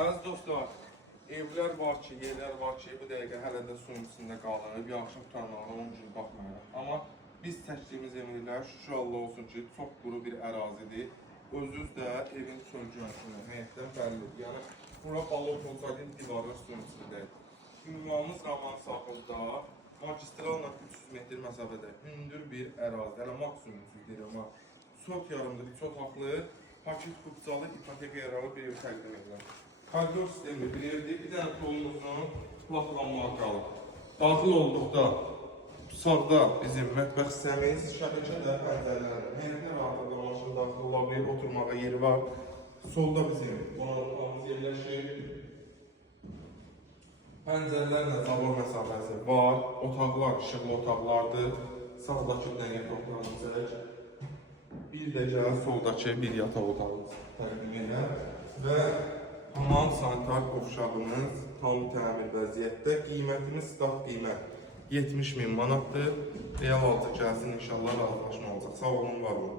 Əziz dostlar, evlər var ki, yerlər var ki, bu dəqiqə hələ də suyun içində qalır, yağışın tutanlarına onun üçün baxmayaraq. Amma biz çəkdiyimiz evlər şükür Allah olsun ki, çox quru bir ərazidir. Özünüz də evin çölgünsünü, həyətdən bəllidir. Yəni, bura balon olsaydı divarın suyun içindəydir. Ünvanımız Raman Sahildə, magistralına 300 metr məsafədə hündür bir ərazi, yəni maksimum 300 deyir, amma sot yarımdır, çox haqlı, paket kupsalı, ipoteka yararlı bir ev təqdim edirəm. Koridor sistemi bir evdir, bir dənə kolumuzun plaklanmağı qalır. Daxil olduqda sağda bizim mətbəx hissəmiz, şəbəkədə pəncərələrin, həyətlə rahatlıqla maşın daxil ola bilir, oturmağa yeri var. Solda bizim qonaqlarımız yerləşir. Pəncərələrlə zabor məsafəsi var. Otaqlar işıqlı otaqlardır. Sağdakı nəqət otağımız, bir də gələ soldakı bir yataq otağımız təqdim edir. Və hamam sanitar qovşağımız tam təmir vəziyyətdə. Qiymətimiz start qiymət 70.000 manatdır. Real alıcı gəlsin, inşallah razılaşma olacaq. Sağ olun, var olun.